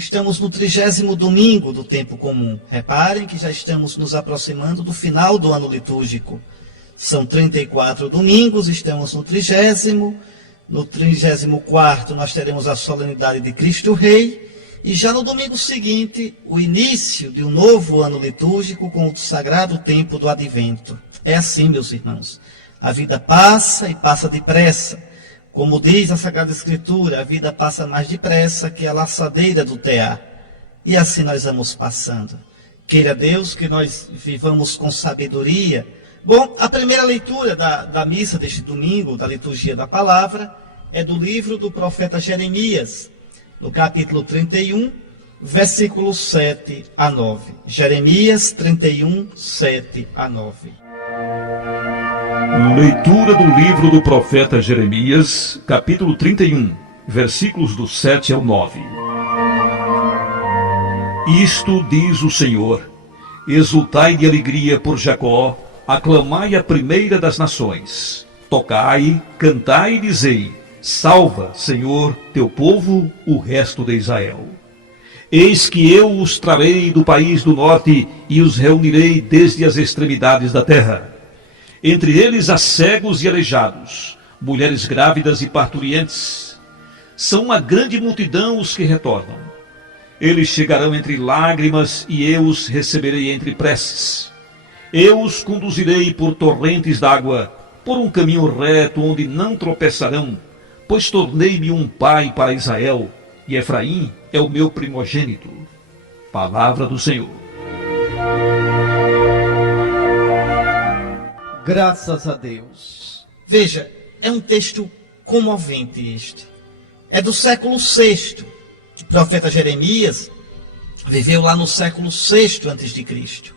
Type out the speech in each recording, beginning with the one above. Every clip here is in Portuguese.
estamos no 30º domingo do tempo comum. Reparem que já estamos nos aproximando do final do ano litúrgico. São 34 domingos, estamos no 30º. No 34º nós teremos a solenidade de Cristo Rei. E já no domingo seguinte, o início de um novo ano litúrgico com o sagrado tempo do Advento. É assim, meus irmãos. A vida passa e passa depressa. Como diz a Sagrada Escritura, a vida passa mais depressa que a laçadeira do tear. E assim nós vamos passando. Queira Deus que nós vivamos com sabedoria. Bom, a primeira leitura da missa deste domingo, da liturgia da palavra, é do livro do profeta Jeremias, no capítulo 31, versículos 7 a 9. Jeremias 31, 7 a 9. Leitura do livro do profeta Jeremias, capítulo 31, versículos do 7 ao 9. Isto diz o Senhor: exultai de alegria por Jacó, aclamai a primeira das nações. Tocai, cantai e dizei: salva, Senhor, teu povo, o resto de Israel. Eis que eu os trarei do país do norte e os reunirei desde as extremidades da terra. Entre eles há cegos e aleijados, mulheres grávidas e parturientes. São uma grande multidão os que retornam. Eles chegarão entre lágrimas e eu os receberei entre preces. Eu os conduzirei por torrentes d'água, por um caminho reto onde não tropeçarão, pois tornei-me um pai para Israel, e Efraim é o meu primogênito. Palavra do Senhor. Graças a Deus. Veja, é um texto comovente este. É do século VI. O profeta Jeremias viveu lá no século VI a.C.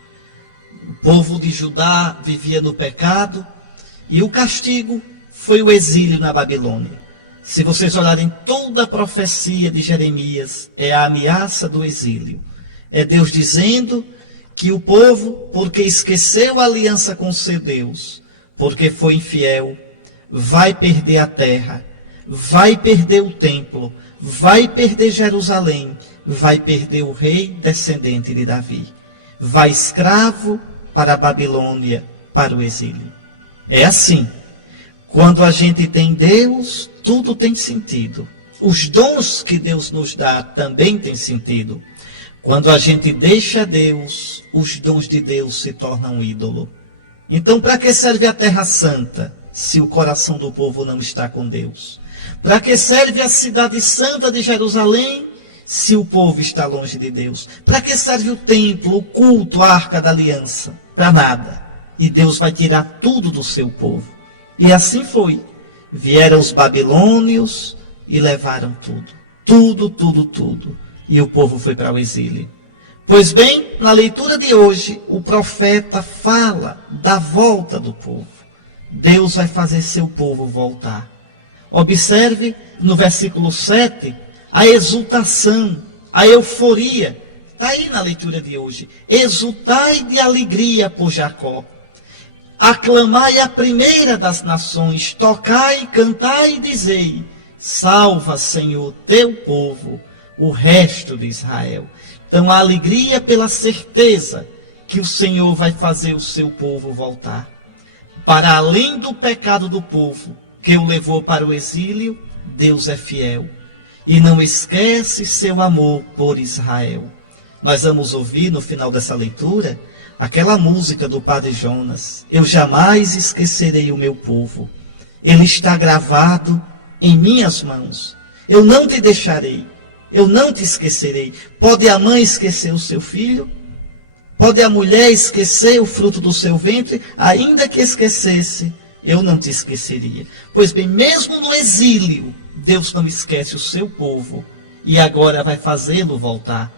O povo de Judá vivia no pecado e o castigo foi o exílio na Babilônia. Se vocês olharem toda a profecia de Jeremias, é a ameaça do exílio. É Deus dizendo que o povo, porque esqueceu a aliança com seu Deus, porque foi infiel, vai perder a terra, vai perder o templo, vai perder Jerusalém, vai perder o rei descendente de Davi. Vai escravo para a Babilônia, para o exílio. É assim. Quando a gente tem Deus, tudo tem sentido. Os dons que Deus nos dá também têm sentido. Quando a gente deixa Deus, os dons de Deus se tornam um ídolo. Então, para que serve a Terra Santa, se o coração do povo não está com Deus? Para que serve a cidade santa de Jerusalém, se o povo está longe de Deus? Para que serve o templo, o culto, a arca da aliança? Para nada. E Deus vai tirar tudo do seu povo. E assim foi. Vieram os babilônios e levaram tudo. Tudo. E o povo foi para o exílio. Pois bem, na leitura de hoje, o profeta fala da volta do povo. Deus vai fazer seu povo voltar. Observe no versículo 7, a exultação, a euforia. Está aí na leitura de hoje. Exultai de alegria por Jacó. Aclamai a primeira das nações, tocai, cantai e dizei: salva, Senhor, teu povo, o resto de Israel. Então a alegria pela certeza que o Senhor vai fazer o seu povo voltar. Para além do pecado do povo que o levou para o exílio, Deus é fiel e não esquece seu amor por Israel. Nós vamos ouvir no final dessa leitura aquela música do Padre Jonas: eu jamais esquecerei o meu povo, ele está gravado em minhas mãos, eu não te deixarei, eu não te esquecerei. Pode a mãe esquecer o seu filho? Pode a mulher esquecer o fruto do seu ventre? Ainda que esquecesse, eu não te esqueceria. Pois bem, mesmo no exílio, Deus não esquece o seu povo e agora vai fazê-lo voltar.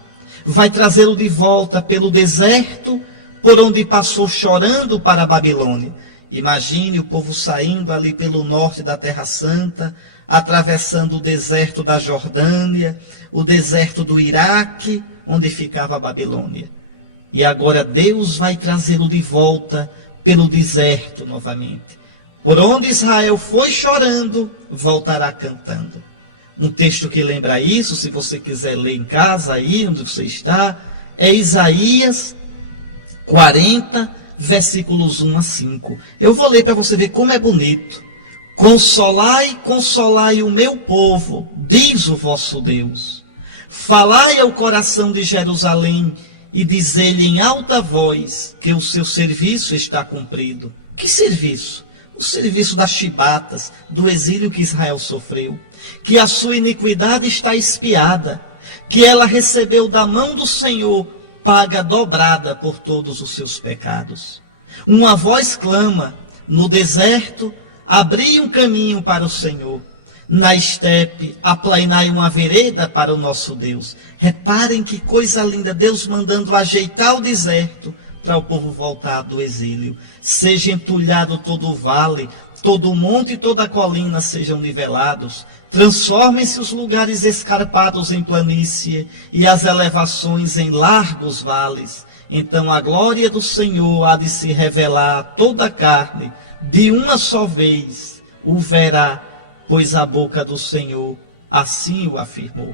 Vai trazê-lo de volta pelo deserto por onde passou chorando para a Babilônia. Imagine o povo saindo ali pelo norte da Terra Santa, atravessando o deserto da Jordânia, o deserto do Iraque, onde ficava a Babilônia. E agora Deus vai trazê-lo de volta pelo deserto novamente. Por onde Israel foi chorando, voltará cantando. Um texto que lembra isso, se você quiser ler em casa, aí onde você está, é Isaías 40, versículos 1 a 5. Eu vou ler para você ver como é bonito. Consolai, consolai o meu povo, diz o vosso Deus. Falai ao coração de Jerusalém e dizei-lhe em alta voz que o seu serviço está cumprido. Que serviço? O serviço das chibatas, do exílio que Israel sofreu. Que a sua iniquidade está expiada, que ela recebeu da mão do Senhor paga dobrada por todos os seus pecados. Uma voz clama, no deserto, abri um caminho para o Senhor. Na estepe, aplainai uma vereda para o nosso Deus. Reparem que coisa linda, Deus mandando ajeitar o deserto para o povo voltar do exílio. Seja entulhado todo o vale, todo o monte e toda a colina sejam nivelados. Transformem-se os lugares escarpados em planície e as elevações em largos vales. Então a glória do Senhor há de se revelar a toda a carne, de uma só vez o verá, pois a boca do Senhor assim o afirmou.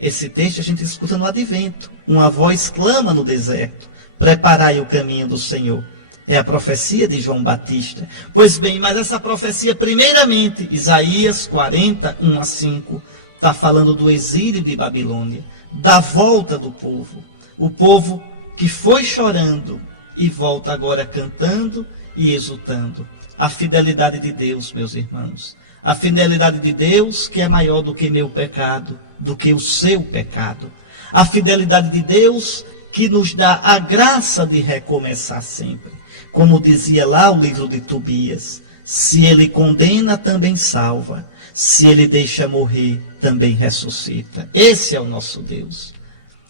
Esse texto a gente escuta no Advento. Uma voz clama no deserto, preparai o caminho do Senhor. É a profecia de João Batista. Pois bem, mas essa profecia, primeiramente, Isaías 40, 1 a 5, está falando do exílio de Babilônia, da volta do povo. O povo que foi chorando e volta agora cantando e exultando. A fidelidade de Deus, meus irmãos. A fidelidade de Deus que é maior do que meu pecado, do que o seu pecado. A fidelidade de Deus que nos dá a graça de recomeçar sempre. Como dizia lá o livro de Tobias, se ele condena, também salva. Se ele deixa morrer, também ressuscita. Esse é o nosso Deus.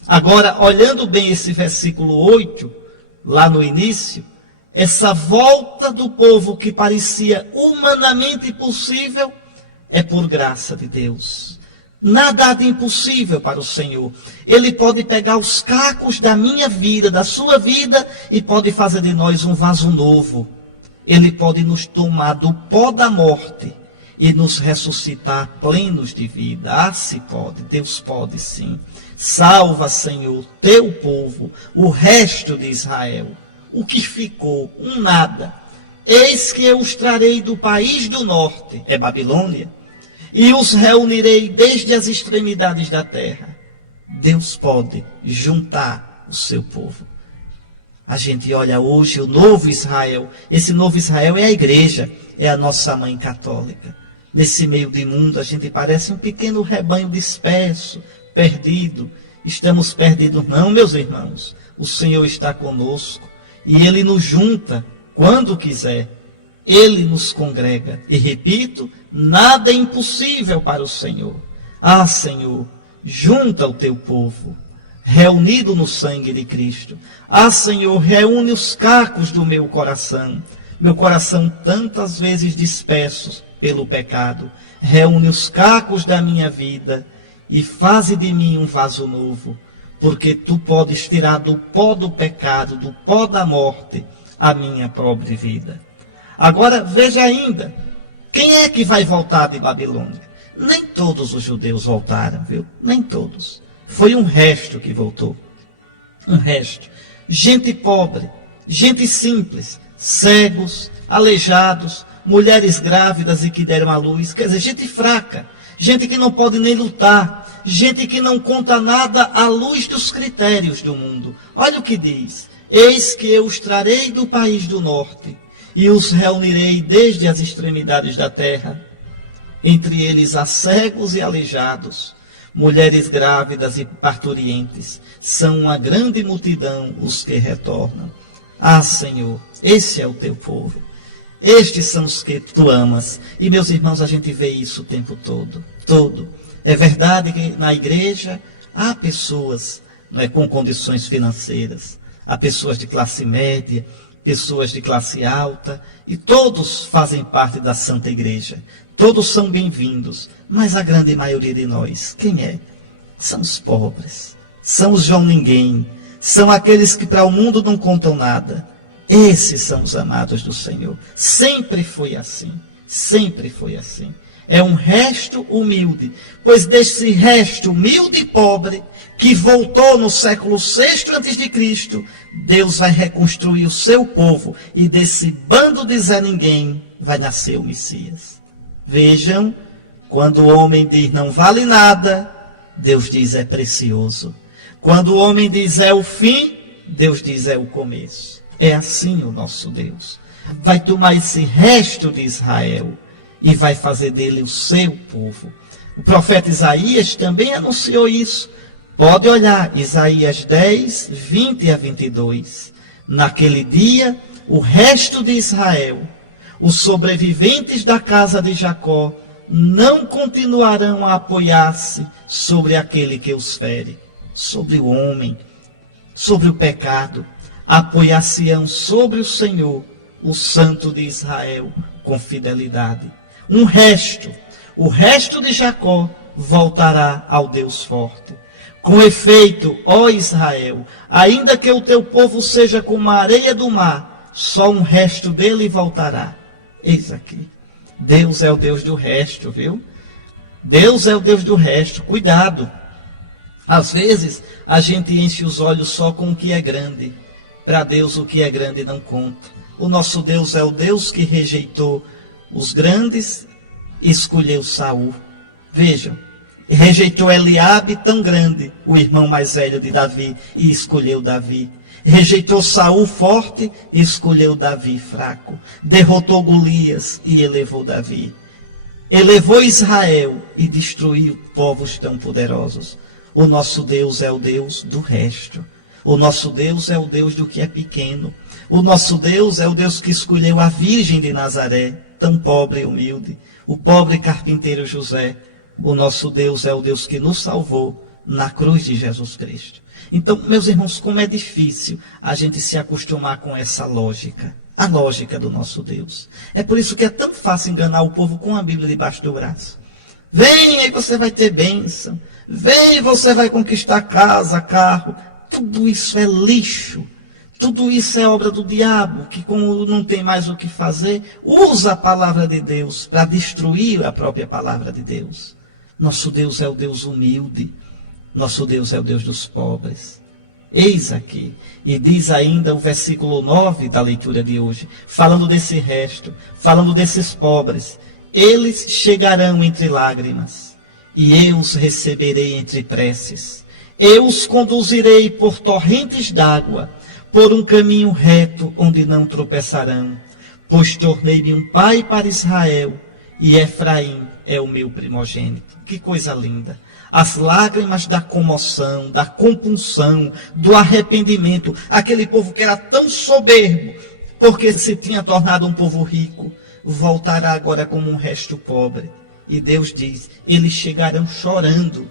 Agora, olhando bem esse versículo 8, lá no início, essa volta do povo que parecia humanamente impossível, é por graça de Deus. Nada há de impossível para o Senhor. Ele pode pegar os cacos da minha vida, da sua vida, e pode fazer de nós um vaso novo. Ele pode nos tomar do pó da morte e nos ressuscitar plenos de vida. Ah, se pode, Deus pode sim. Salva, Senhor, teu povo, o resto de Israel. O que ficou? Um nada. Eis que eu os trarei do país do norte, é Babilônia, e os reunirei desde as extremidades da terra. Deus pode juntar o seu povo. A gente olha hoje o novo Israel. Esse novo Israel é a igreja, é a nossa mãe católica. Nesse meio de mundo a gente parece um pequeno rebanho disperso, perdido. Estamos perdidos não, meus irmãos. O Senhor está conosco e Ele nos junta quando quiser. Ele nos congrega. E repito, nada é impossível para o Senhor. Ah, Senhor, junta o teu povo, reunido no sangue de Cristo. Ah, Senhor, reúne os cacos do meu coração tantas vezes dispersos pelo pecado. Reúne os cacos da minha vida e faze de mim um vaso novo, porque tu podes tirar do pó do pecado, do pó da morte, a minha pobre vida. Agora, veja ainda, quem é que vai voltar de Babilônia? Nem todos os judeus voltaram, viu? Nem todos. Foi um resto que voltou. Um resto. Gente pobre, gente simples, cegos, aleijados, mulheres grávidas e que deram à luz. Quer dizer, gente fraca, gente que não pode nem lutar, gente que não conta nada à luz dos critérios do mundo. Olha o que diz. Eis que eu os trarei do país do norte e os reunirei desde as extremidades da terra. Entre eles há cegos e aleijados, mulheres grávidas e parturientes. São uma grande multidão os que retornam. Ah, Senhor, esse é o teu povo. Estes são os que tu amas. E, meus irmãos, a gente vê isso o tempo todo. É verdade que na igreja há pessoas, não é, com condições financeiras. Há pessoas de classe média, pessoas de classe alta, e todos fazem parte da Santa Igreja. Todos são bem-vindos, mas a grande maioria de nós, quem é? São os pobres, são os João Ninguém, são aqueles que para o mundo não contam nada. Esses são os amados do Senhor. Sempre foi assim, sempre foi assim. é um resto humilde, pois desse resto humilde e pobre, que voltou no século VI a.C., Deus vai reconstruir o seu povo, e desse bando de Zé Ninguém vai nascer o Messias. Vejam, quando o homem diz não vale nada, Deus diz é precioso. Quando o homem diz é o fim, Deus diz é o começo. É assim o nosso Deus. Vai tomar esse resto de Israel e vai fazer dele o seu povo. O profeta Isaías também anunciou isso. Pode olhar, Isaías 10, 20 a 22. Naquele dia, o resto de Israel, os sobreviventes da casa de Jacó, não continuarão a apoiar-se sobre aquele que os fere, sobre o homem, sobre o pecado. Apoiar-se-ão sobre o Senhor, o Santo de Israel, com fidelidade. O resto de Jacó voltará ao Deus forte. Com efeito, ó Israel, ainda que o teu povo seja como a areia do mar, só um resto dele voltará. Eis aqui. Deus é o Deus do resto, viu? Deus é o Deus do resto. Cuidado. Às vezes, a gente enche os olhos só com o que é grande. Para Deus, o que é grande não conta. O nosso Deus é o Deus que rejeitou os grandes e escolheu Saul. Vejam. Rejeitou Eliabe, tão grande, o irmão mais velho de Davi, e escolheu Davi. Rejeitou Saul forte e escolheu Davi fraco. Derrotou Golias e elevou Davi. Elevou Israel e destruiu povos tão poderosos. O nosso Deus é o Deus do resto. O nosso Deus é o Deus do que é pequeno. O nosso Deus é o Deus que escolheu a Virgem de Nazaré, tão pobre e humilde. O pobre carpinteiro José. O nosso Deus é o Deus que nos salvou na cruz de Jesus Cristo. Então, meus irmãos, como é difícil a gente se acostumar com essa lógica. A lógica do nosso Deus. É por isso que é tão fácil enganar o povo com a Bíblia debaixo do braço. Vem, aí você vai ter bênção. Vem, você vai conquistar casa, carro. Tudo isso é lixo. Tudo isso é obra do diabo, que como não tem mais o que fazer, usa a palavra de Deus para destruir a própria palavra de Deus. Nosso Deus é o Deus humilde. Nosso Deus é o Deus dos pobres. Eis aqui. E diz ainda o versículo 9 da leitura de hoje, falando desse resto, falando desses pobres. Eles chegarão entre lágrimas, e eu os receberei entre preces. Eu os conduzirei por torrentes d'água, por um caminho reto onde não tropeçarão. Pois tornei-me um pai para Israel, e Efraim é o meu primogênito. Que coisa linda. As lágrimas da comoção, da compunção, do arrependimento. Aquele povo que era tão soberbo, porque se tinha tornado um povo rico, voltará agora como um resto pobre. E Deus diz, eles chegarão chorando,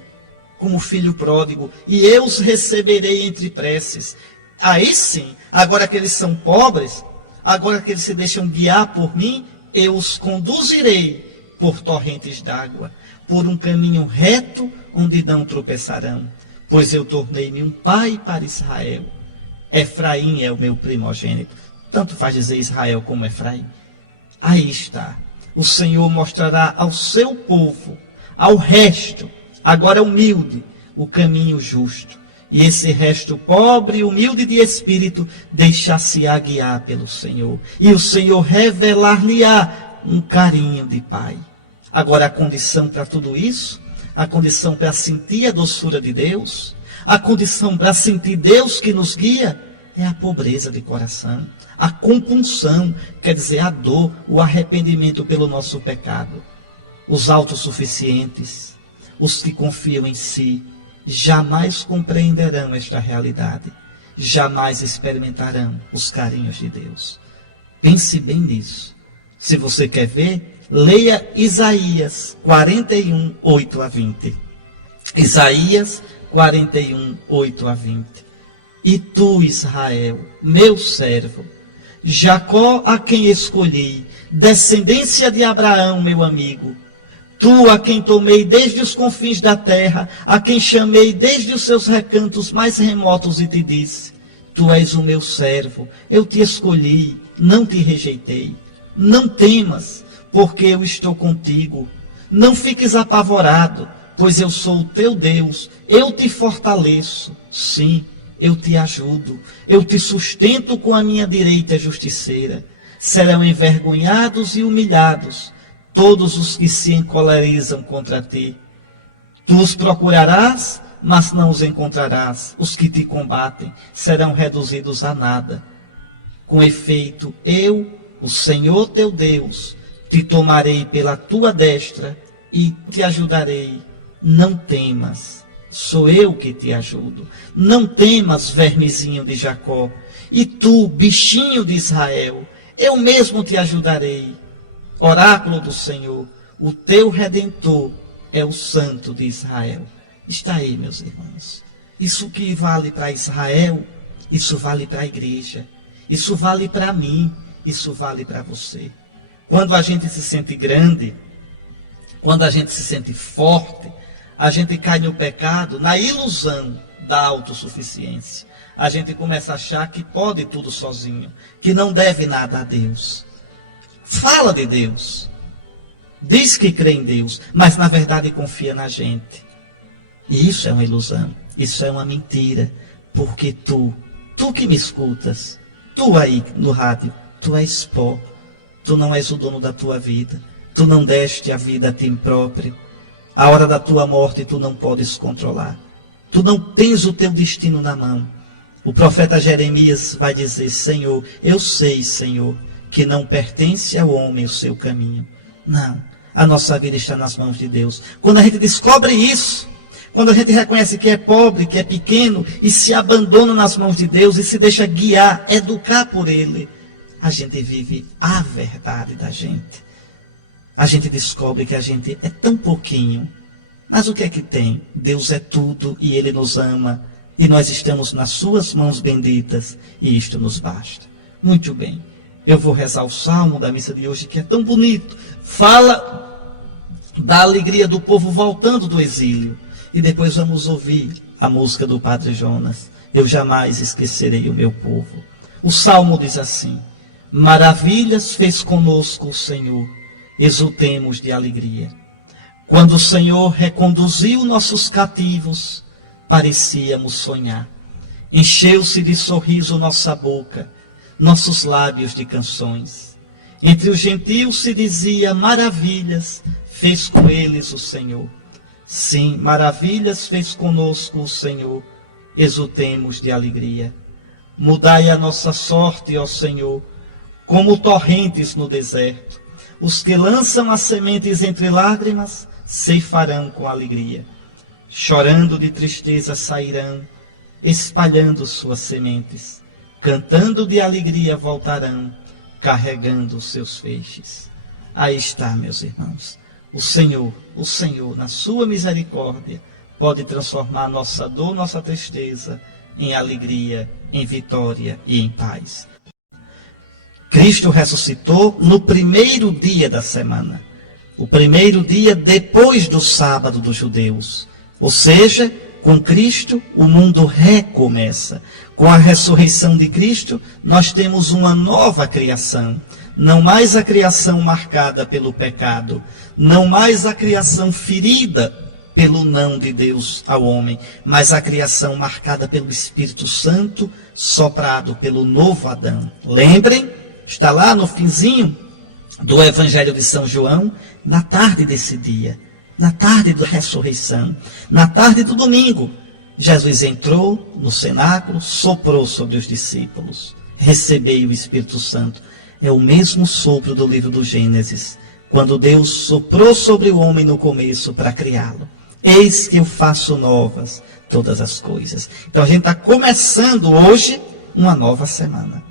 como filho pródigo, e eu os receberei entre preces. Aí sim, agora que eles são pobres, agora que eles se deixam guiar por mim, eu os conduzirei por torrentes d'água, por um caminho reto onde não tropeçarão, pois eu tornei-me um pai para Israel. Efraim é o meu primogênito. Tanto faz dizer Israel como Efraim. Aí está. O Senhor mostrará ao seu povo, ao resto, agora humilde, o caminho justo. E esse resto pobre e humilde de espírito deixar-se-á guiar pelo Senhor. E o Senhor revelar-lhe-á um carinho de pai. Agora a condição para tudo isso, a condição para sentir a doçura de Deus, a condição para sentir Deus que nos guia, é a pobreza de coração, a compunção, quer dizer, a dor, o arrependimento pelo nosso pecado. Os autossuficientes, os que confiam em si, jamais compreenderão esta realidade, jamais experimentarão os carinhos de Deus. Pense bem nisso. Se você quer ver, leia Isaías 41, 8 a 20. Isaías 41, 8 a 20. E tu, Israel, meu servo, Jacó a quem escolhi, descendência de Abraão, meu amigo, tu a quem tomei desde os confins da terra, a quem chamei desde os seus recantos mais remotos e te disse, tu és o meu servo, eu te escolhi, não te rejeitei. Não temas, porque eu estou contigo. Não fiques apavorado, pois eu sou o teu Deus, eu te fortaleço, sim, eu te ajudo, eu te sustento com a minha direita justiceira. Serão envergonhados e humilhados todos os que se encolerizam contra ti. Tu os procurarás, mas não os encontrarás. Os que te combatem serão reduzidos a nada. Com efeito, eu, o Senhor teu Deus, te tomarei pela tua destra e te ajudarei. Não temas, sou eu que te ajudo. Não temas, vermezinho de Jacó. E tu, bichinho de Israel, eu mesmo te ajudarei. Oráculo do Senhor, o teu Redentor é o Santo de Israel. Está aí, meus irmãos. Isso que vale para Israel, isso vale para a igreja. Isso vale para mim, isso vale para você. Quando a gente se sente grande, quando a gente se sente forte, a gente cai no pecado, na ilusão da autossuficiência. A gente começa a achar que pode tudo sozinho, que não deve nada a Deus. Fala de Deus, diz que crê em Deus, mas na verdade confia na gente. E isso é uma ilusão, isso é uma mentira, porque tu que me escutas, tu aí no rádio, tu és pó, tu não és o dono da tua vida, tu não deste a vida a ti próprio, a hora da tua morte tu não podes controlar, tu não tens o teu destino na mão. O profeta Jeremias vai dizer: Senhor, eu sei, Senhor, que não pertence ao homem o seu caminho. Não, a nossa vida está nas mãos de Deus. Quando a gente descobre isso, quando a gente reconhece que é pobre, que é pequeno, e se abandona nas mãos de Deus e se deixa guiar, educar por Ele, a gente vive a verdade da gente. A gente descobre que a gente é tão pouquinho, mas o que é que tem? Deus é tudo e Ele nos ama, e nós estamos nas suas mãos benditas, e isto nos basta. Muito bem, eu vou rezar o salmo da missa de hoje, que é tão bonito. Fala da alegria do povo voltando do exílio. E depois vamos ouvir a música do Padre Jonas. Eu jamais esquecerei o meu povo. O salmo diz assim: maravilhas fez conosco o Senhor, exultemos de alegria. Quando o Senhor reconduziu nossos cativos, parecíamos sonhar. Encheu-se de sorriso nossa boca, nossos lábios de canções. Entre os gentios se dizia: maravilhas fez com eles o Senhor. Sim, maravilhas fez conosco o Senhor, exultemos de alegria. Mudai a nossa sorte, ó Senhor, como torrentes no deserto. Os que lançam as sementes entre lágrimas, ceifarão com alegria. Chorando de tristeza sairão, espalhando suas sementes. Cantando de alegria voltarão, carregando seus feixes. Aí está, meus irmãos. O Senhor, na sua misericórdia, pode transformar nossa dor, nossa tristeza, em alegria, em vitória e em paz. Cristo ressuscitou no primeiro dia da semana. O primeiro dia depois do sábado dos judeus. Ou seja, com Cristo o mundo recomeça. Com a ressurreição de Cristo, nós temos uma nova criação. Não mais a criação marcada pelo pecado, não mais a criação ferida pelo não de Deus ao homem, mas a criação marcada pelo Espírito Santo, soprado pelo novo Adão. Lembrem, está lá no finzinho do Evangelho de São João, na tarde desse dia, na tarde da ressurreição, na tarde do domingo, Jesus entrou no cenáculo, soprou sobre os discípulos. Recebei o Espírito Santo. É o mesmo sopro do livro do Gênesis, quando Deus soprou sobre o homem no começo para criá-lo. Eis que eu faço novas todas as coisas. Então a gente está começando hoje uma nova semana.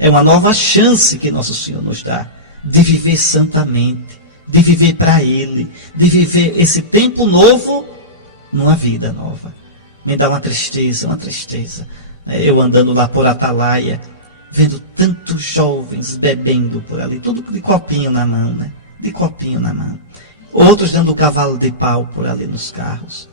É uma nova chance que Nosso Senhor nos dá de viver santamente, de viver para Ele, de viver esse tempo novo numa vida nova. Me dá uma tristeza. Eu andando lá por Atalaia, vendo tantos jovens bebendo por ali, tudo de copinho na mão, né? De copinho na mão. Outros dando cavalo de pau por ali nos carros.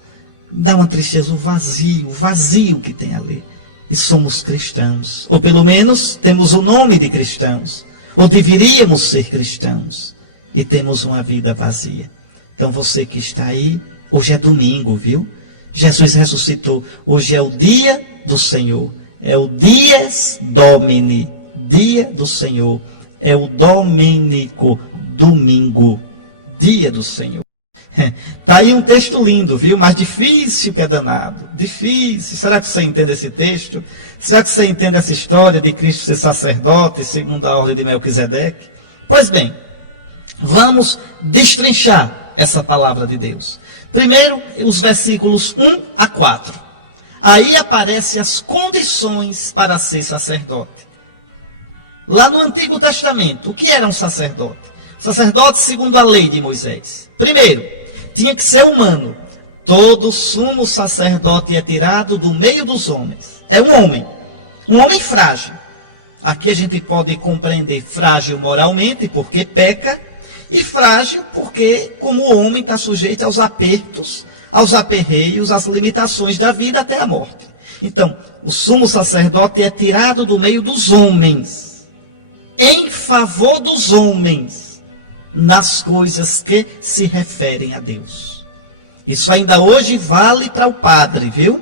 Dá uma tristeza, o vazio que tem ali. E somos cristãos, ou pelo menos temos o nome de cristãos, ou deveríamos ser cristãos, e temos uma vida vazia. Então você que está aí, hoje é domingo, viu? Jesus ressuscitou. Hoje é o dia do Senhor. É o Dies Domini, dia do Senhor. É o Dominico, domingo, dia do Senhor. Tá aí um texto lindo, viu? Mas difícil que é danado. Difícil. Será que você entende esse texto? Será que você entende essa história de Cristo ser sacerdote segundo a ordem de Melquisedeque? Pois bem, vamos destrinchar essa palavra de Deus. Primeiro, os versículos 1 a 4. Aí aparecem as condições para ser sacerdote. Lá no Antigo Testamento, o que era um sacerdote? Sacerdote segundo a lei de Moisés. Primeiro, tinha que ser humano. Todo sumo sacerdote é tirado do meio dos homens. É um homem frágil. Aqui a gente pode compreender frágil moralmente, porque peca, e frágil porque, como o homem, está sujeito aos apertos, aos aperreios, às limitações da vida até a morte. Então, o sumo sacerdote é tirado do meio dos homens, em favor dos homens, nas coisas que se referem a Deus. Isso ainda hoje vale para o padre, viu?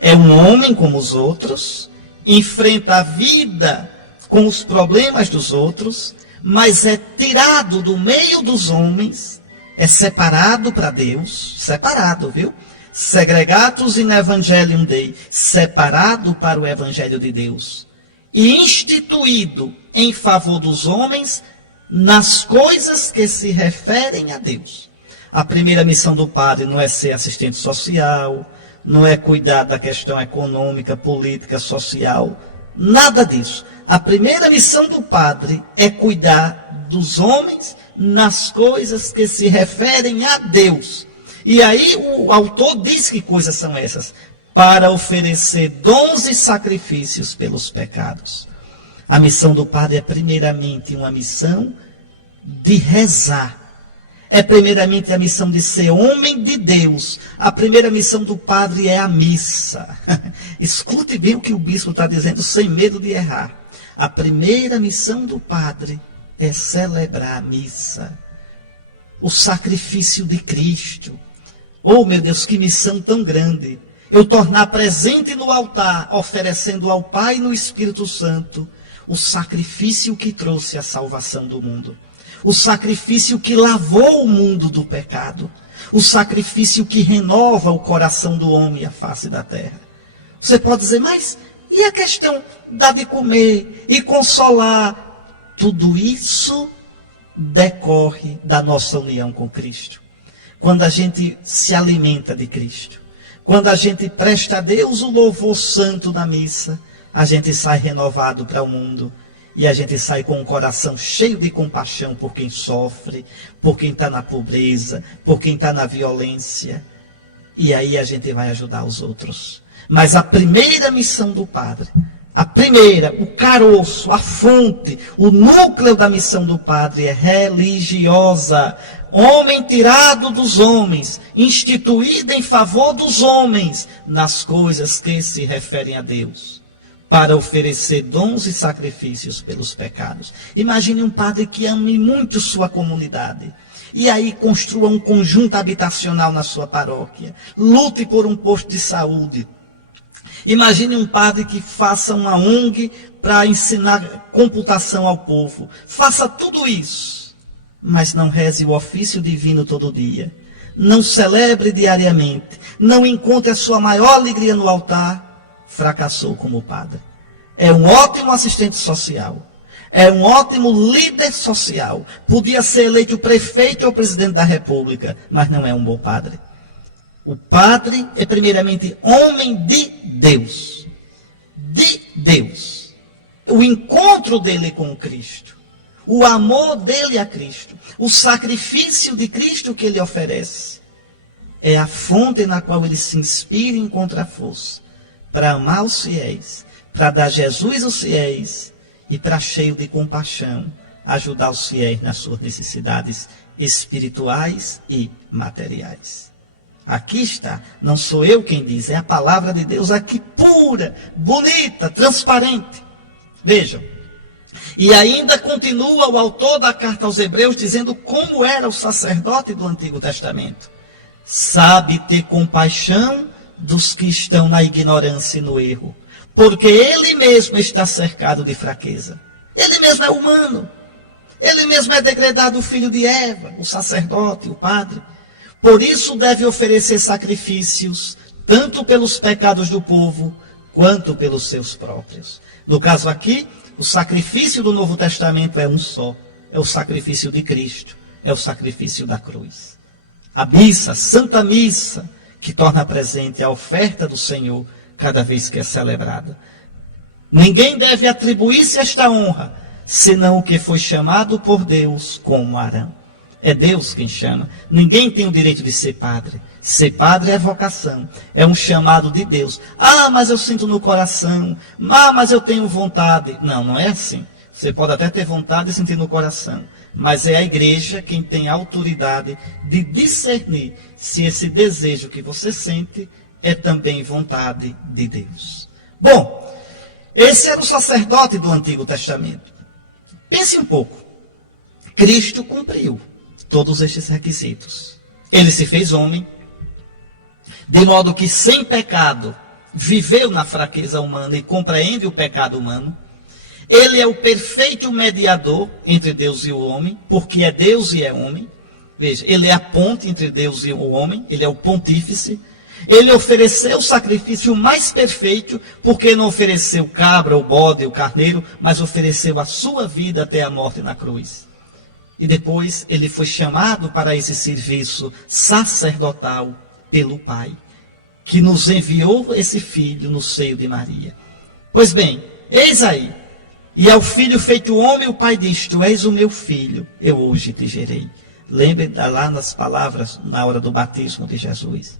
É um homem como os outros, enfrenta a vida com os problemas dos outros, mas é tirado do meio dos homens, é separado para Deus, separado, viu? Segregatus in Evangelium Dei, separado para o Evangelho de Deus, e instituído em favor dos homens nas coisas que se referem a Deus. A primeira missão do padre não é ser assistente social, não é cuidar da questão econômica, política, social, nada disso. A primeira missão do padre é cuidar dos homens nas coisas que se referem a Deus. E aí o autor diz que coisas são essas: para oferecer dons e sacrifícios pelos pecados. A missão do padre é primeiramente uma missão de rezar. É primeiramente a missão de ser homem de Deus. A primeira missão do padre é a missa. Escute bem o que o bispo está dizendo, sem medo de errar. A primeira missão do padre é celebrar a missa. O sacrifício de Cristo. Oh, meu Deus, que missão tão grande. Eu tornar presente no altar, oferecendo ao Pai no Espírito Santo o sacrifício que trouxe a salvação do mundo. O sacrifício que lavou o mundo do pecado. O sacrifício que renova o coração do homem e a face da terra. Você pode dizer, mas e a questão da de comer e consolar? Tudo isso decorre da nossa união com Cristo. Quando a gente se alimenta de Cristo. Quando a gente presta a Deus o louvor santo na missa, a gente sai renovado para o mundo. E a gente sai com um coração cheio de compaixão por quem sofre, por quem está na pobreza, por quem está na violência. E aí a gente vai ajudar os outros. Mas a primeira missão do padre, a primeira, o caroço, a fonte, o núcleo da missão do padre é religiosa. Homem tirado dos homens, instituído em favor dos homens, nas coisas que se referem a Deus, para oferecer dons e sacrifícios pelos pecados. Imagine um padre que ame muito sua comunidade. E aí construa um conjunto habitacional na sua paróquia. Lute por um posto de saúde. Imagine um padre que faça uma ONG para ensinar computação ao povo. Faça tudo isso, mas não reze o ofício divino todo dia. Não celebre diariamente. Não encontre a sua maior alegria no altar. Fracassou como padre. É um ótimo assistente social. É um ótimo líder social. Podia ser eleito prefeito ou presidente da república, mas não é um bom padre. O padre é primeiramente homem de Deus. De Deus. O encontro dele com Cristo. O amor dele a Cristo. O sacrifício de Cristo que ele oferece. É a fonte na qual ele se inspira e encontra força para amar os fiéis, para dar Jesus aos fiéis e para, cheio de compaixão, ajudar os fiéis nas suas necessidades espirituais e materiais. Aqui está, não sou eu quem diz, é a palavra de Deus aqui pura, bonita, transparente. Vejam, E ainda continua o autor da carta aos Hebreus dizendo como era o sacerdote do Antigo Testamento. Sabe ter compaixão dos que estão na ignorância e no erro, porque ele mesmo está cercado de fraqueza. Ele mesmo é humano. Ele mesmo é degradado filho de Eva, o sacerdote, o padre. Por isso deve oferecer sacrifícios, tanto pelos pecados do povo, quanto pelos seus próprios. No caso aqui, o sacrifício do Novo Testamento é um só. É o sacrifício de Cristo. É o sacrifício da cruz. A missa, a Santa Missa, que torna presente a oferta do Senhor cada vez que é celebrada. Ninguém deve atribuir-se esta honra, senão o que foi chamado por Deus como Arão. É Deus quem chama. Ninguém tem o direito de ser padre. Ser padre é vocação. É um chamado de Deus. Ah, mas eu sinto no coração. Ah, mas eu tenho vontade. Não, não é assim. Você pode até ter vontade e sentir no coração. Mas é a igreja quem tem a autoridade de discernir se esse desejo que você sente é também vontade de Deus. Bom, esse era o sacerdote do Antigo Testamento. Pense um pouco. Cristo cumpriu todos estes requisitos. Ele se fez homem, de modo que sem pecado viveu na fraqueza humana e compreende o pecado humano. Ele é o perfeito mediador entre Deus e o homem, porque é Deus e é homem. Veja, ele é a ponte entre Deus e o homem, ele é o pontífice. Ele ofereceu o sacrifício mais perfeito, porque não ofereceu cabra, o bode, o carneiro, mas ofereceu a sua vida até a morte na cruz. E depois ele foi chamado para esse serviço sacerdotal pelo Pai, que nos enviou esse Filho no seio de Maria. Pois bem, eis aí, e ao Filho feito homem, o Pai diz: Tu és o meu Filho, eu hoje te gerei. Lembre lá nas palavras, na hora do batismo de Jesus.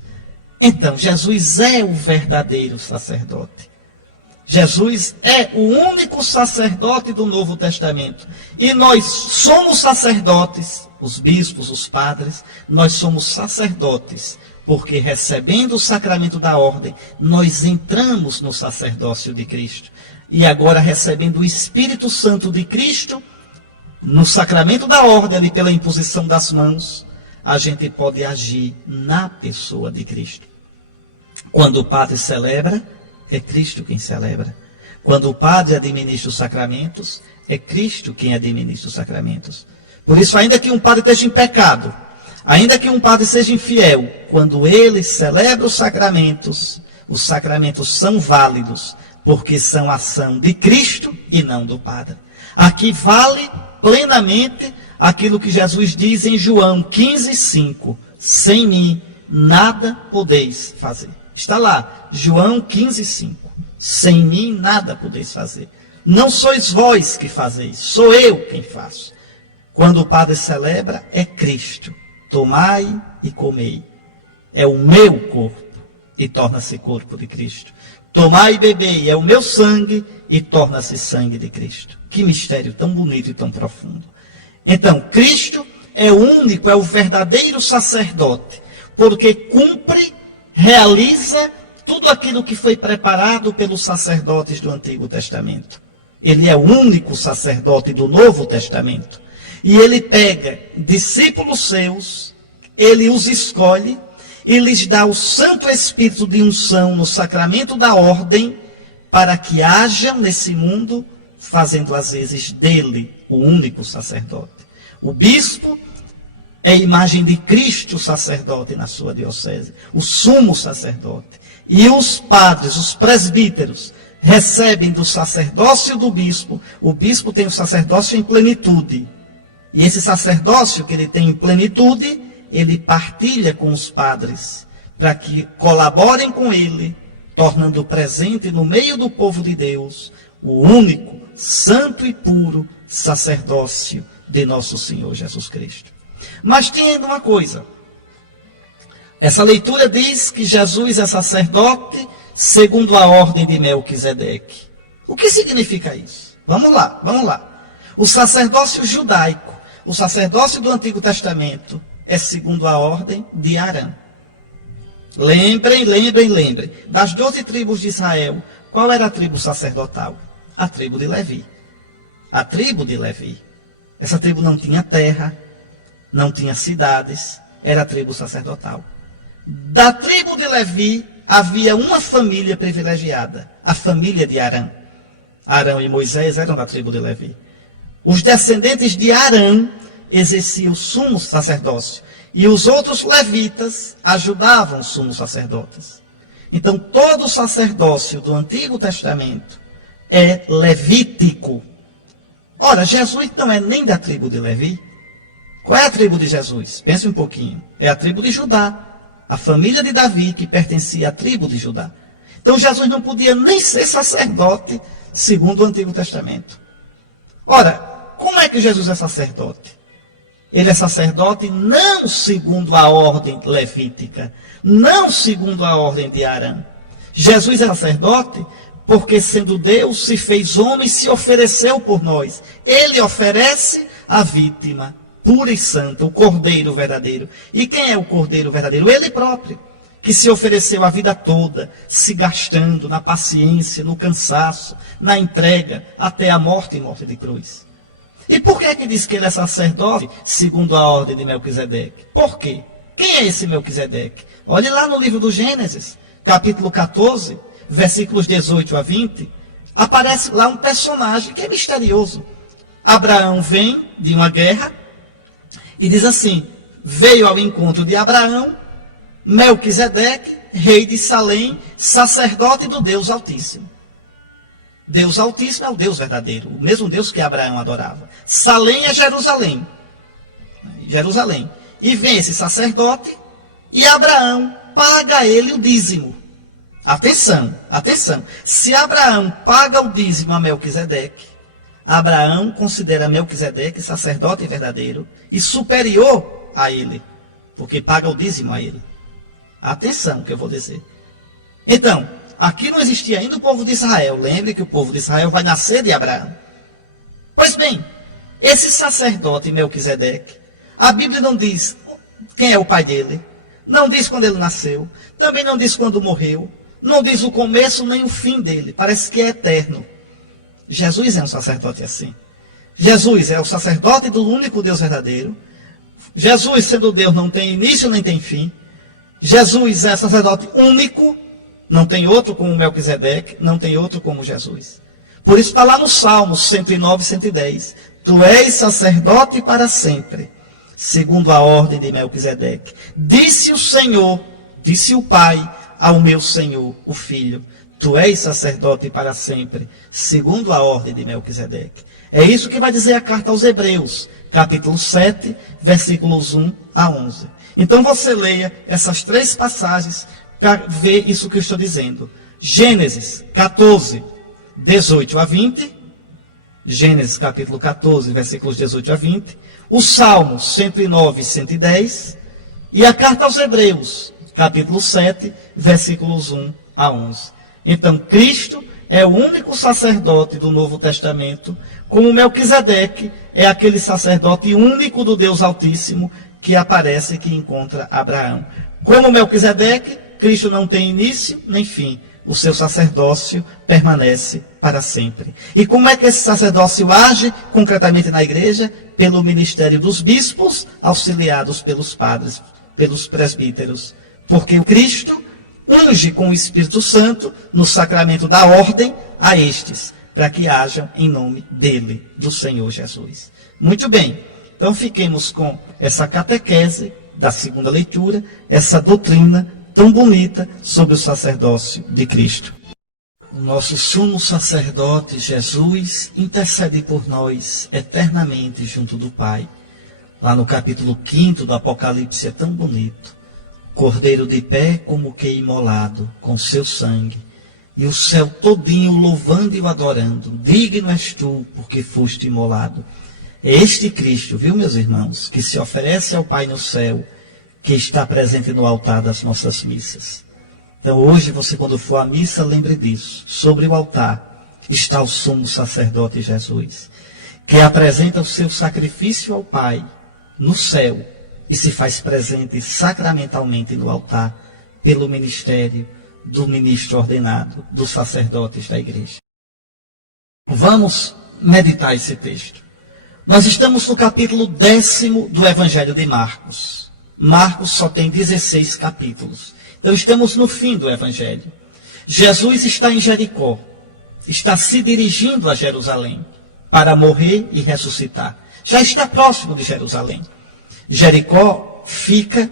Então, Jesus é o verdadeiro sacerdote. Jesus é o único sacerdote do Novo Testamento. E nós somos sacerdotes, os bispos, os padres, nós somos sacerdotes, porque recebendo o sacramento da ordem, nós entramos no sacerdócio de Cristo. E agora, recebendo o Espírito Santo de Cristo, no sacramento da ordem, ali pela imposição das mãos, a gente pode agir na pessoa de Cristo. Quando o padre celebra, é Cristo quem celebra. Quando o padre administra os sacramentos, é Cristo quem administra os sacramentos. Por isso, ainda que um padre esteja em pecado, ainda que um padre seja infiel, quando ele celebra os sacramentos são válidos, porque são ação de Cristo e não do padre. Aqui vale plenamente aquilo que Jesus diz em João 15:5. Sem mim, nada podeis fazer. Está lá, João 15:5. Sem mim nada podeis fazer. Não sois vós que fazeis, sou eu quem faço. Quando o padre celebra, é Cristo. Tomai e comei. É o meu corpo e torna-se corpo de Cristo. Tomai e bebei, é o meu sangue e torna-se sangue de Cristo. Que mistério tão bonito e tão profundo. Então, Cristo é o único, é o verdadeiro sacerdote, porque cumpre, realiza tudo aquilo que foi preparado pelos sacerdotes do Antigo Testamento. Ele é o único sacerdote do Novo Testamento. E ele pega discípulos seus, ele os escolhe e lhes dá o Santo Espírito de unção no sacramento da ordem, para que hajam nesse mundo, fazendo às vezes dele o único sacerdote. O bispo é a imagem de Cristo sacerdote na sua diocese, o sumo sacerdote. E os padres, os presbíteros, recebem do sacerdócio do bispo. O bispo tem o sacerdócio em plenitude. E esse sacerdócio que ele tem em plenitude, ele partilha com os padres, para que colaborem com ele, tornando presente no meio do povo de Deus o único, santo e puro sacerdócio de nosso Senhor Jesus Cristo. Mas tem ainda uma coisa. Essa leitura diz que Jesus é sacerdote segundo a ordem de Melquisedeque. O que significa isso? Vamos lá, vamos lá. O sacerdócio judaico, o sacerdócio do Antigo Testamento, é segundo a ordem de Arão. Lembrem. Das 12 tribos de Israel, qual era a tribo sacerdotal? A tribo de Levi. a tribo de Levi. Essa tribo não tinha terra, não tinha cidades, era a tribo sacerdotal. Da tribo de Levi havia uma família privilegiada, a família de Arão. Arão e Moisés eram da tribo de Levi. Os descendentes de Arão exerciam o sumo sacerdócio e os outros levitas ajudavam os sumos sacerdotes. Então, todo o sacerdócio do Antigo Testamento é levítico. Ora, Jesus não é nem da tribo de Levi. Qual é a tribo de Jesus? Pense um pouquinho. É a tribo de Judá. A família de Davi, que pertencia à tribo de Judá. Então, Jesus não podia nem ser sacerdote, segundo o Antigo Testamento. Ora, como é que Jesus é sacerdote? Ele é sacerdote não segundo a ordem levítica, não segundo a ordem de Arão. Jesus é sacerdote porque, sendo Deus, se fez homem e se ofereceu por nós. Ele oferece a vítima pura e santa, o Cordeiro verdadeiro. E quem é o Cordeiro verdadeiro? Ele próprio, que se ofereceu a vida toda, se gastando na paciência, no cansaço, na entrega, até a morte e morte de cruz. E por que diz que ele é sacerdote segundo a ordem de Melquisedeque? Por quê? Quem é esse Melquisedeque? Olhe lá no livro do Gênesis, capítulo 14, versículos 18 a 20, aparece lá um personagem que é misterioso. Abraão vem de uma guerra e diz assim: veio ao encontro de Abraão Melquisedeque, rei de Salém, sacerdote do Deus Altíssimo. Deus Altíssimo é o Deus verdadeiro, o mesmo Deus que Abraão adorava. Salém é Jerusalém. Jerusalém. E vem esse sacerdote e Abraão paga a ele o dízimo. Atenção, atenção. Se Abraão paga o dízimo a Melquisedeque, Abraão considera Melquisedeque sacerdote verdadeiro e superior a ele, porque paga o dízimo a ele. Atenção que eu vou dizer. Então, aqui não existia ainda o povo de Israel. Lembre que o povo de Israel vai nascer de Abraão. Pois bem, esse sacerdote Melquisedeque, a Bíblia não diz quem é o pai dele, não diz quando ele nasceu, também não diz quando morreu, não diz o começo nem o fim dele, parece que é eterno. Jesus é um sacerdote assim. Jesus é o sacerdote do único Deus verdadeiro. Jesus, sendo Deus, não tem início nem tem fim. Jesus é sacerdote único, não tem outro como Melquisedeque, não tem outro como Jesus. Por isso está lá no Salmo 109, 110. Tu és sacerdote para sempre, segundo a ordem de Melquisedeque. Disse o Senhor, disse o Pai ao meu Senhor, o Filho: tu és sacerdote para sempre, segundo a ordem de Melquisedeque. É isso que vai dizer a carta aos Hebreus, capítulo 7, versículos 1 a 11. Então você leia essas três passagens para ver isso que eu estou dizendo. Gênesis 14, 18 a 20. Gênesis capítulo 14, versículos 18 a 20. O Salmo 109, 110. E a carta aos Hebreus, capítulo 7, versículos 1 a 11. Então, Cristo é o único sacerdote do Novo Testamento, como Melquisedeque é aquele sacerdote único do Deus Altíssimo que aparece e que encontra Abraão. Como Melquisedeque, Cristo não tem início nem fim. O seu sacerdócio permanece para sempre. E como é que esse sacerdócio age concretamente na igreja? Pelo ministério dos bispos, auxiliados pelos padres, pelos presbíteros. Porque o Cristo unge com o Espírito Santo no sacramento da ordem a estes, para que hajam em nome dele, do Senhor Jesus. Muito bem. Então fiquemos com essa catequese da segunda leitura, essa doutrina tão bonita sobre o sacerdócio de Cristo. O nosso sumo sacerdote Jesus intercede por nós eternamente junto do Pai. Lá no capítulo 5 do Apocalipse é tão bonito. Cordeiro de pé como que imolado, com seu sangue, e o céu todinho louvando e o adorando. Digno és tu, porque foste imolado. É este Cristo, viu, meus irmãos, que se oferece ao Pai no céu, que está presente no altar das nossas missas. Então hoje, você quando for à missa, lembre disso. Sobre o altar está o sumo sacerdote Jesus, que apresenta o seu sacrifício ao Pai no céu e se faz presente sacramentalmente no altar pelo ministério do ministro ordenado, dos sacerdotes da igreja. Vamos meditar esse texto. Nós estamos no capítulo 10º do Evangelho de Marcos. Marcos só tem 16 capítulos. Então estamos no fim do Evangelho. Jesus está em Jericó. Está se dirigindo a Jerusalém para morrer e ressuscitar. Já está próximo de Jerusalém. Jericó fica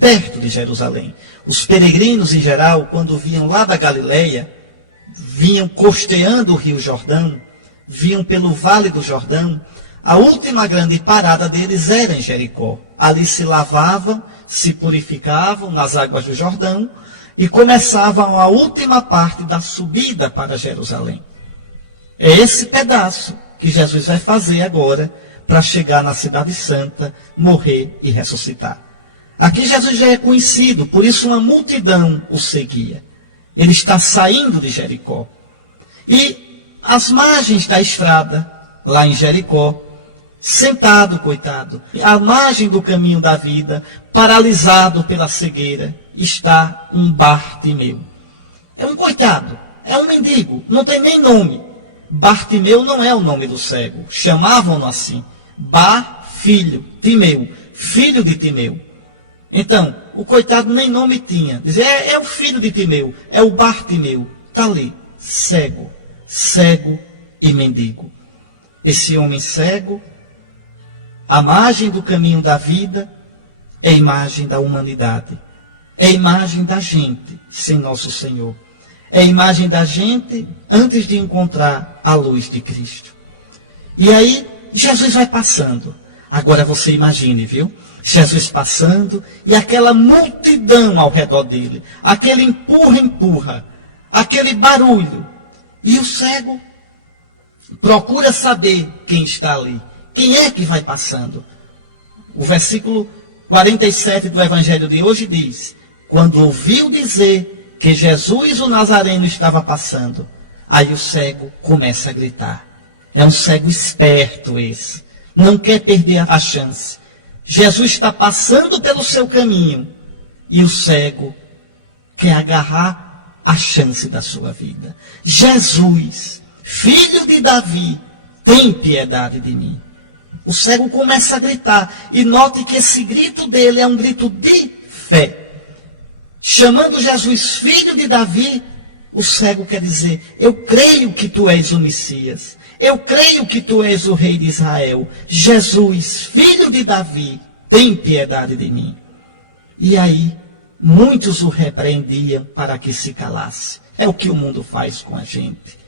perto de Jerusalém. Os peregrinos, em geral, quando vinham lá da Galileia, vinham costeando o Rio Jordão, vinham pelo Vale do Jordão. A última grande parada deles era em Jericó. Ali se lavavam, se purificavam nas águas do Jordão e começavam a última parte da subida para Jerusalém. É esse pedaço que Jesus vai fazer agora para chegar na Cidade Santa, morrer e ressuscitar. Aqui Jesus já é conhecido, por isso uma multidão o seguia. Ele está saindo de Jericó. E às margens da estrada, lá em Jericó, sentado, coitado, à margem do caminho da vida, paralisado pela cegueira, está um Bartimeu. É um coitado, é um mendigo, não tem nem nome. Bartimeu não é o nome do cego, chamavam-no assim. Filho, Timeu, filho de Timeu. Então, o coitado nem nome tinha. Dizia, é o filho de Timeu, é o Bartimeu. Está ali, cego e mendigo. Esse homem cego, à margem do caminho da vida, é a imagem da humanidade. É a imagem da gente sem nosso Senhor. É a imagem da gente antes de encontrar a luz de Cristo. E aí, Jesus vai passando. Agora você imagine, viu? Jesus passando e aquela multidão ao redor dele. Aquele empurra, aquele barulho. E o cego procura saber quem está ali. Quem é que vai passando? O versículo 47 do Evangelho de hoje diz: quando ouviu dizer que Jesus o Nazareno estava passando, aí o cego começa a gritar. É um cego esperto esse. Não quer perder a chance. Jesus está passando pelo seu caminho e o cego quer agarrar a chance da sua vida. Jesus, filho de Davi, tem piedade de mim. O cego começa a gritar. E note que esse grito dele é um grito de fé. Chamando Jesus filho de Davi, o cego quer dizer: eu creio que tu és o Messias. Eu creio que tu és o rei de Israel. Jesus, filho de Davi, tem piedade de mim. E aí, muitos o repreendiam para que se calasse. É o que o mundo faz com a gente.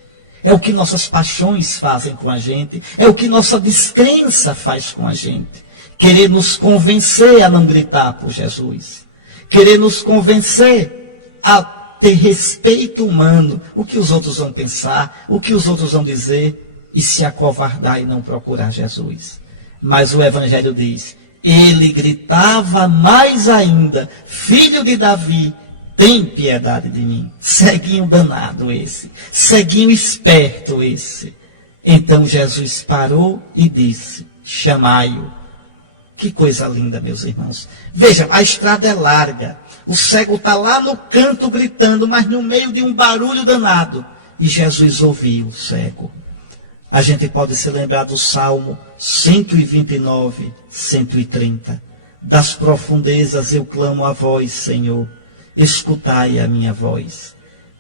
É o que nossas paixões fazem com a gente. É o que nossa descrença faz com a gente. Querer nos convencer a não gritar por Jesus. Querer nos convencer a ter respeito humano. O que os outros vão pensar, o que os outros vão dizer. E se acovardar e não procurar Jesus. Mas o Evangelho diz: ele gritava mais ainda: filho de Davi, tem piedade de mim. Ceguinho danado esse, ceguinho esperto esse. Então Jesus parou e disse: chamai-o. Que coisa linda, meus irmãos. Vejam, a estrada é larga. O cego está lá no canto gritando, mas no meio de um barulho danado. E Jesus ouviu o cego. A gente pode se lembrar do Salmo 129, 130. Das profundezas eu clamo a vós, Senhor. Escutai a minha voz.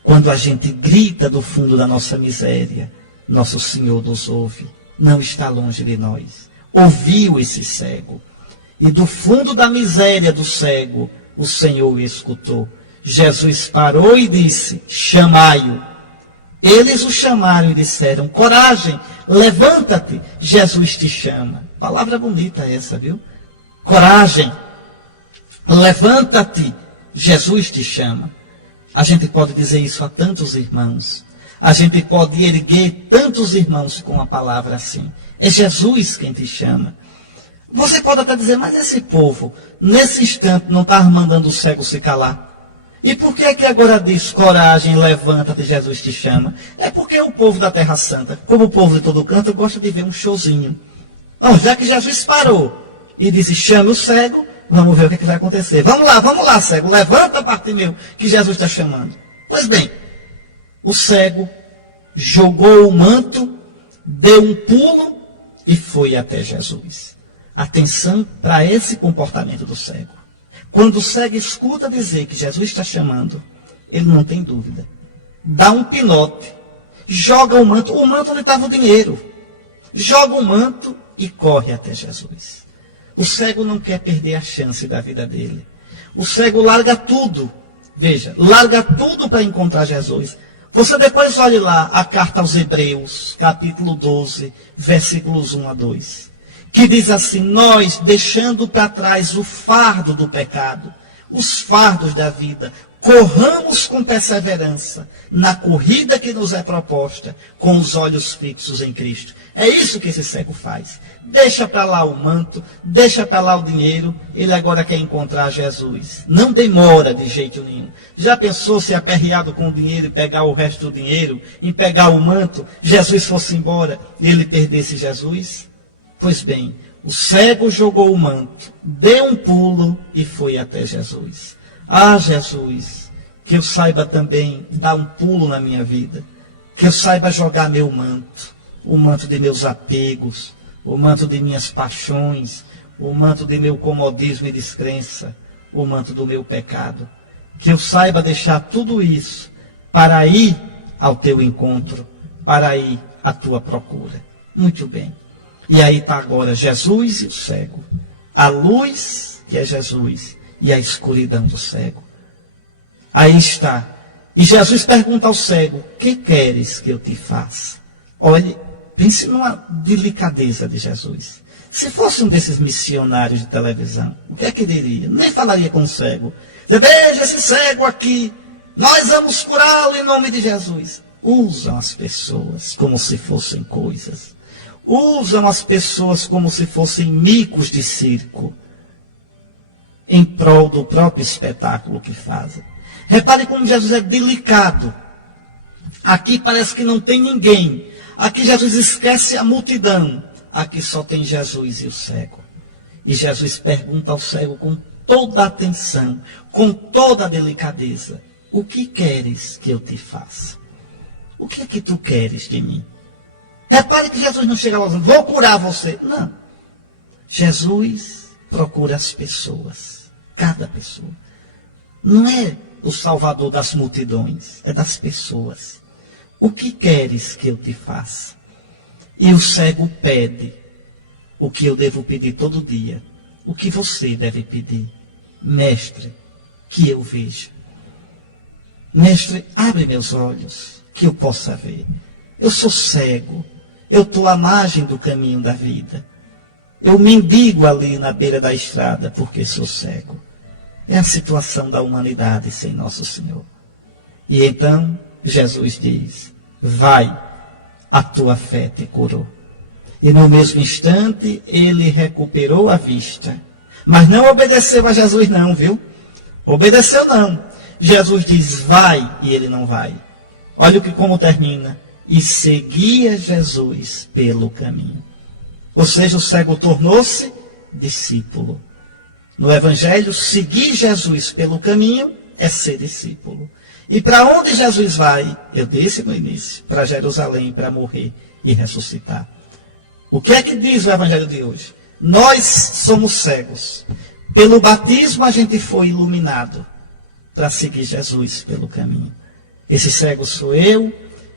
Quando a gente grita do fundo da nossa miséria, nosso Senhor nos ouve. Não está longe de nós. Ouviu esse cego. E do fundo da miséria do cego, o Senhor o escutou. Jesus parou e disse: chamai-o. Eles o chamaram e disseram: coragem, levanta-te, Jesus te chama. Palavra bonita essa, viu? Coragem, levanta-te, Jesus te chama. A gente pode dizer isso a tantos irmãos. A gente pode erguer tantos irmãos com a palavra assim. É Jesus quem te chama. Você pode até dizer: mas esse povo, nesse instante, não está mandando o cego se calar. E por que que agora diz: coragem, levanta-te, Jesus te chama? É porque o povo da Terra Santa, como o povo de todo canto, gosta de ver um showzinho. Então, já que Jesus parou e disse: chame o cego, vamos ver o que vai acontecer. Vamos lá, cego, levanta, Bartimeu, que Jesus está chamando. Pois bem, o cego jogou o manto deu um pulo e foi até Jesus. Atenção para esse comportamento do cego. Quando o cego escuta dizer que Jesus está chamando, ele não tem dúvida. Dá um pinote, joga o manto onde estava o dinheiro. Joga o manto e corre até Jesus. O cego não quer perder a chance da vida dele. O cego larga tudo. Veja, larga tudo para encontrar Jesus. Você depois olhe lá a carta aos Hebreus, capítulo 12, versículos 1 a 2. Que diz assim: nós, deixando para trás o fardo do pecado, os fardos da vida, corramos com perseverança na corrida que nos é proposta, com os olhos fixos em Cristo. É isso que esse cego faz. Deixa para lá o manto, deixa para lá o dinheiro, ele agora quer encontrar Jesus. Não demora de jeito nenhum. Já pensou se aperreado com o dinheiro e pegar o resto do dinheiro, e pegar o manto, Jesus fosse embora e ele perdesse Jesus? Pois bem, o cego jogou o manto, deu um pulo e foi até Jesus. Ah, Jesus, que eu saiba também dar um pulo na minha vida, que eu saiba jogar meu manto, o manto de meus apegos, o manto de minhas paixões, o manto de meu comodismo e descrença, o manto do meu pecado, que eu saiba deixar tudo isso para ir ao teu encontro, para ir à tua procura. Muito bem. E aí está agora Jesus e o cego, a luz que é Jesus e a escuridão do cego. Aí está. E Jesus pergunta ao cego: que queres que eu te faça? Olhe, pense numa delicadeza de Jesus. Se fosse um desses missionários de televisão, o que é que diria? Nem falaria com o cego. Veja esse cego aqui, nós vamos curá-lo em nome de Jesus. Usam as pessoas como se fossem coisas. Usam as pessoas como se fossem micos de circo, em prol do próprio espetáculo que fazem. Repare como Jesus é delicado. Aqui parece que não tem ninguém. Aqui Jesus esquece a multidão. Aqui só tem Jesus e o cego. E Jesus pergunta ao cego com toda a atenção, com toda a delicadeza: o que queres que eu te faça? O que é que tu queres de mim? Repare que Jesus não chega lá dizendo: vou curar você. Não. Jesus procura as pessoas. Cada pessoa. Não é o salvador das multidões, é das pessoas. O que queres que eu te faça? E o cego pede o que eu devo pedir todo dia. O que você deve pedir? Mestre, que eu veja. Mestre, abre meus olhos, que eu possa ver. Eu sou cego. Eu estou à margem do caminho da vida. Eu mendigo ali na beira da estrada porque sou cego. É a situação da humanidade sem Nosso Senhor. E então Jesus diz: vai, a tua fé te curou. E no mesmo instante ele recuperou a vista. Mas não obedeceu a Jesus não, viu? Obedeceu não. Jesus diz: vai, e ele não vai. Olha como termina: e seguia Jesus pelo caminho. Ou seja, o cego tornou-se discípulo. No Evangelho, seguir Jesus pelo caminho é ser discípulo. E para onde Jesus vai? Eu disse no início: para Jerusalém, para morrer e ressuscitar. O que é que diz o Evangelho de hoje? Nós somos cegos. Pelo batismo a gente foi iluminado para seguir Jesus pelo caminho. Esse cego sou eu,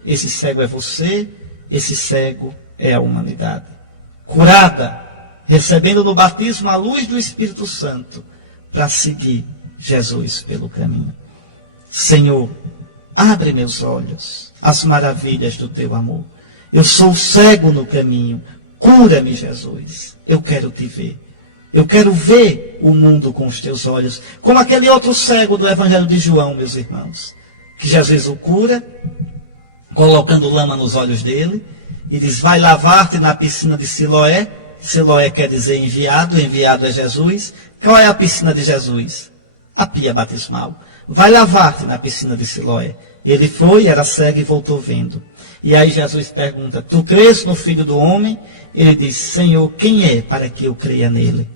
esse cego é você, esse cego é a humanidade. Curada, recebendo no batismo a luz do Espírito Santo para seguir Jesus pelo caminho. Senhor, abre meus olhos às maravilhas do teu amor. Eu sou cego no caminho. Cura-me, Jesus. Eu quero te ver. Eu quero ver o mundo com os teus olhos. Como aquele outro cego do Evangelho de João, meus irmãos. Que Jesus o cura, colocando lama nos olhos dele, e diz: vai lavar-te na piscina de Siloé. Siloé quer dizer enviado, enviado é Jesus. Qual é a piscina de Jesus? A pia batismal. Vai lavar-te na piscina de Siloé. Ele foi, era cego e voltou vendo. E aí Jesus pergunta: tu crês no Filho do Homem? Ele diz: Senhor, quem é para que eu creia nele?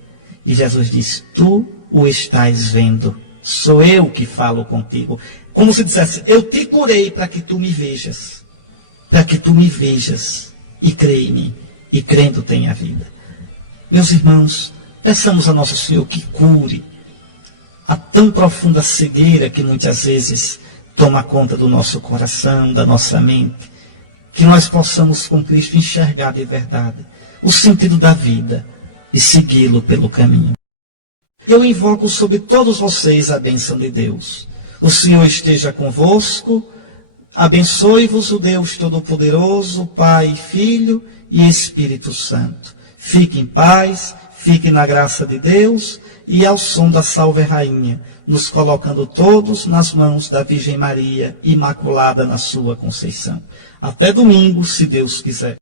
E Jesus diz: tu o estás vendo. Sou eu que falo contigo. Como se dissesse: eu te curei para que tu me vejas. Para que tu me vejas. e crê em mim, e crendo tem a vida. Meus irmãos, peçamos a Nosso Senhor que cure a tão profunda cegueira que muitas vezes toma conta do nosso coração, da nossa mente, que nós possamos com Cristo enxergar de verdade o sentido da vida e segui-lo pelo caminho. Eu invoco sobre todos vocês a bênção de Deus. O Senhor esteja convosco, abençoe-vos o Deus Todo-Poderoso, Pai, Filho e Espírito Santo. Fique em paz, fique na graça de Deus e ao som da Salve Rainha, nos colocando todos nas mãos da Virgem Maria, Imaculada na sua conceição. Até domingo, se Deus quiser.